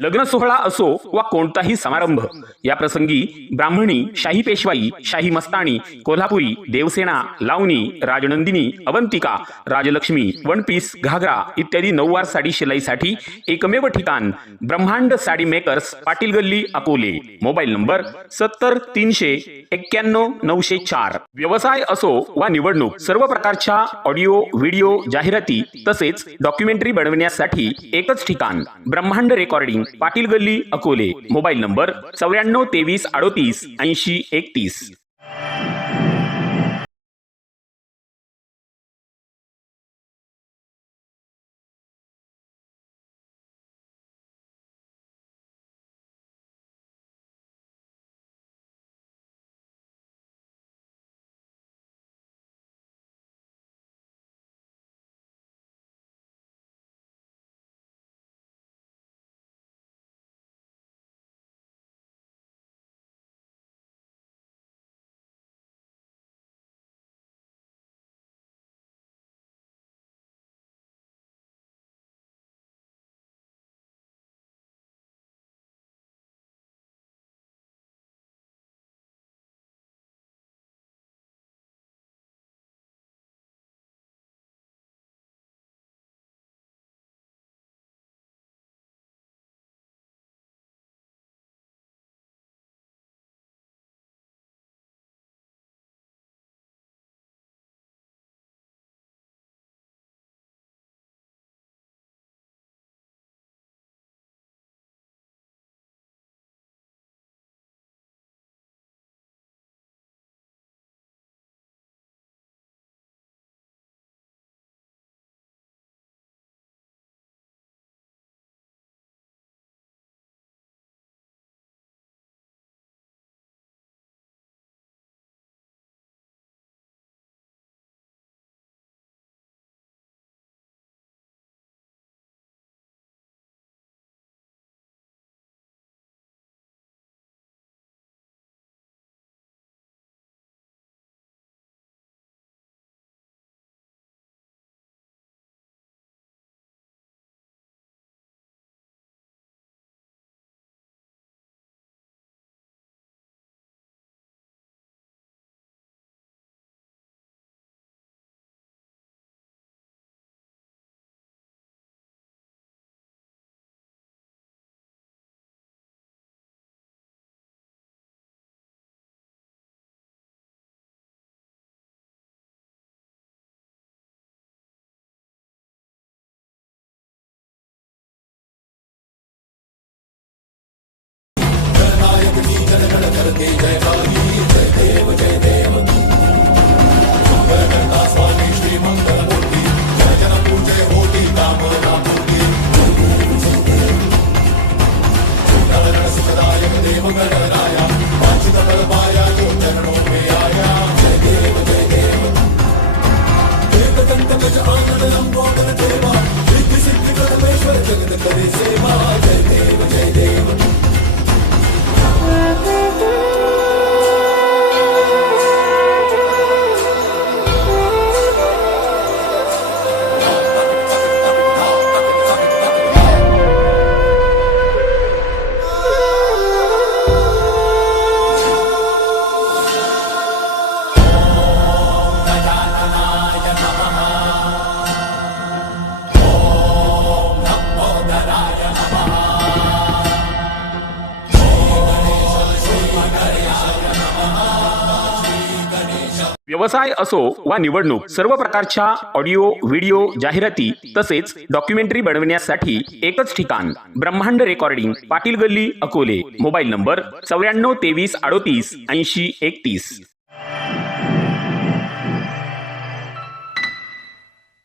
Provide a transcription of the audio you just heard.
लग्न सोहळा असो वा कोणताही समारंभ या प्रसंगी ब्राह्मणी शाही पेशवाई शाही मस्तानी कोल्हापुरी देवसेना लावणी राजनंदिनी अवंतिका राजलक्ष्मी वन पीस घागरा इत्यादी नऊवार साडी शिलाईसाठी एकमेव ठिकाण ब्रह्मांड साडी मेकर्स पाटील गल्ली अकोले. मोबाईल नंबर सत्तर तीनशे एक्क्याण्णव नऊशे चार. व्यवसाय असो वा निवडणूक सर्व प्रकारच्या ऑडिओ व्हिडिओ जाहिराती तसेच डॉक्युमेंटरी बनविण्यासाठी एकच ठिकाण ब्रह्मांड रेकॉर्डिंग. पाटील गल्ली अकोले. मोबाईल नंबर चौऱ्याण्णव तेवीस अडोतीस ऐंशी एकतीस. てみたらからからていい व्यवसाय असो वा निवडणूक सर्व प्रकारच्या ऑडिओ व्हिडिओ जाहिराती तसेच डॉक्युमेंटरी बनविण्यासाठी एकच ठिकाण ब्रह्मांड रेकॉर्डिंग पाटील गल्ली अकोले. मोबाईल नंबर चौऱ्याण्णव तेवीस अडोतीस ऐंशी एकतीस.